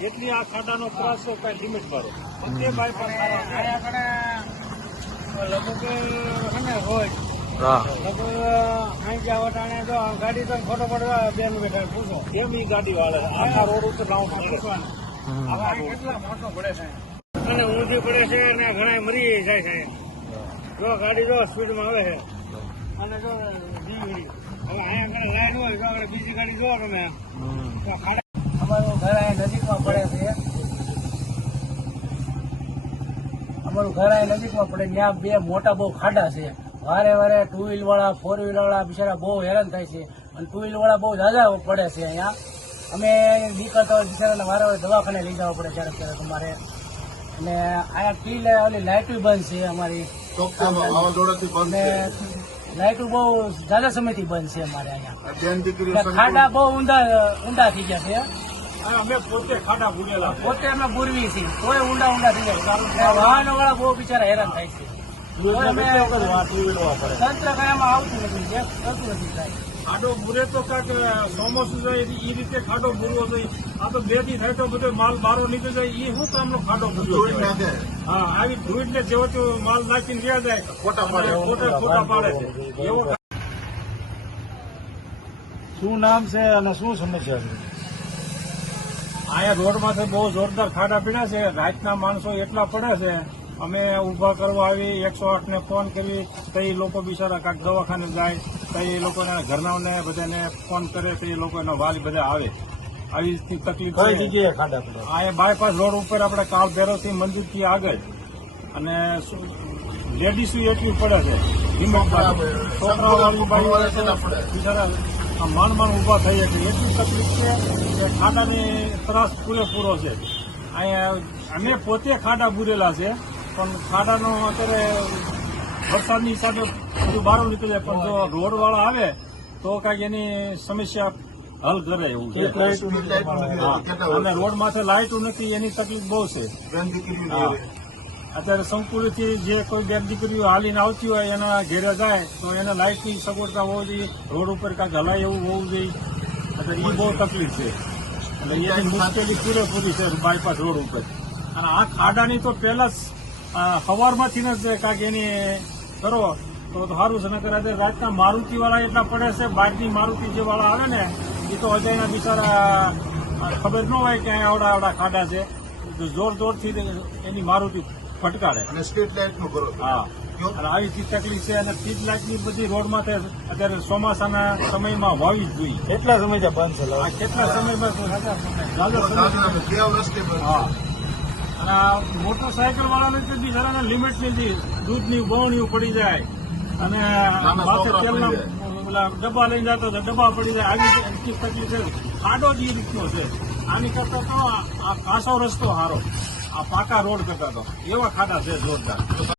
એટલી આ ખાડાનો ત્રાસ કઈ લિમિટ કરો તે બાયપાસ લગભગ હોય ગાડી તો ફોટો પડવા બેન બેઠા પૂછો કેમ ઈ ગાડી વાળે આખા રોડ ઉપર રાઉન્ડ કેટલા મોટો પડે છે અને ઊંધી પડે છે અને ઘણા મરી જાય છે જો ગાડી જો સ્પીડમાં આવે છે અને જો ધીમી હવે અહીંયા લાઈન હોય તો આપણે બીજી ગાડી જો તમે અમારું ઘર અહીંયા નજીકમાં પડે છે અમારું ઘર અહીંયા નજીકમાં પડે ત્યાં બે મોટા બહુ ખાડા છે વારે વારે ટુ વ્હીલ વાળા ફોર વ્હીલ વાળા બિચારા બહુ હેરાન થાય છે અને ટુ વ્હીલ વાળા બહુ ઝાઝા પડે છે અહીંયા અમે નીકળતા હોય બિચારાને વારે વારે દવાખાને લઈ જવા પડે ક્યારેક ક્યારેક અમારે અને અહીંયા ઓલી લાઇટો બંધ છે અમારી લાઇટો બહુ ઝાઝા સમયથી બંધ છે અમારે અહીંયા ખાડા બહુ ઊંડા થઈ ગયા છે અમે પોતે ખાડા બુરેલા પોતે અમે બુરવી છીએ તોય ઊંડા થઈ જાય વાહનો વાળા બહુ બિચારા હેરાન થાય છે તંત્ર કયામાં આવતું નથી ખાડો બુરે તો કાંઈક ચોમાસું જાય એ રીતે ખાડો બુરવો જોઈએ આ તો બે દી થાય તો બધો માલ બારો નીકળી જાય એ શું કામનો ખાડો બુરવો હા આવી ધૂળ ને જેવો તો માલ નાખીને રહ્યા જાય ખોટા પાડે છે એવો શું નામ છે અને શું સમસ્યા છે અહીંયા રોડમાંથી બહુ જોરદાર ખાડા પીડ્યા છે રાતના માણસો એટલા પડે છે અમે ઉભા કરવા આવી 108 ને ફોન કરી તો એ લોકો બિચારા કાંઈક દવાખાને જાય તો એ લોકોના ઘરનાઓને બધાને ફોન કરે તો એ લોકોના વાલી બધા આવે આવી તકલીફ કઈ જગ્યાએ ખાડા પડે અહીંયા બાયપાસ રોડ ઉપર આપણે કાળ ભેરવથી મંજૂરથી આગળ અને લેડીઝ એટલી પડે છે છોકરાઓવાળી બિચારા માંડ ઉભા થઈ છે એટલી તકલીફ છે કે ખાડાની ત્રાસ પૂરેપૂરો છે અહીંયા અમે પોતે ખાડા બુરેલા છે પણ ખાડાનો અત્યારે વરસાદની હિસાબે બધું બહાર નીકળી જાય પણ જો રોડ વાળા આવે તો કાંઈક એની સમસ્યા હલ કરે એવું છે અને રોડ માથે લાઇટો નથી એની તકલીફ બહુ છે અત્યારે સંકુલથી જે કોઈ બેન દીકરીઓ હાલીને આવતી હોય એના ઘેરે જાય તો એને લાઇટની સગવડતા હોવી જોઈએ રોડ ઉપર કાંઈક હલાય એવું હોવું જોઈએ અત્યારે એ બહુ તકલીફ છે એટલે એની મુશ્કેલી પૂરેપૂરી છે બાયપાસ રોડ ઉપર અને આ ખાડાની તો પહેલા સવારમાંથી જ કાંઈક એની કરો તો સારું છે નકર રાતના મારુતિ વાળા એટલા પડે છે બહારની મારુતિ જે વાળા આવે ને એ તો અજાયના બિચારા ખબર ન હોય કે અહીંયા આવડા ખાડા છે જોરથી એની મારુતિ ફટકાડે અને સ્ટ્રીટ લાઇટ નું કરો હા અને આવી તકલીફ છે અને સ્ટ્રીટ લાઇટની બધી રોડમાં અત્યારે ચોમાસાના સમયમાં વાવી જ જોઈએ કેટલા સમયથી બંધ છે કેટલા સમયમાં હા અને આ મોટરસાયકલ વાળાને તો બિચારાને લિમિટ નથી દૂધની બવણીઓ પડી જાય અને માથે તેલના ડબ્બા લઈને જતો તો ડબ્બા પડી જાય આવી તકલીફ છે ખાડો જ એ રીતનો છે આની કરતા તો આ કાસો રસ્તો સારો આ પાકા રોડ કરતા તો એવા ખાડા છે જોરદાર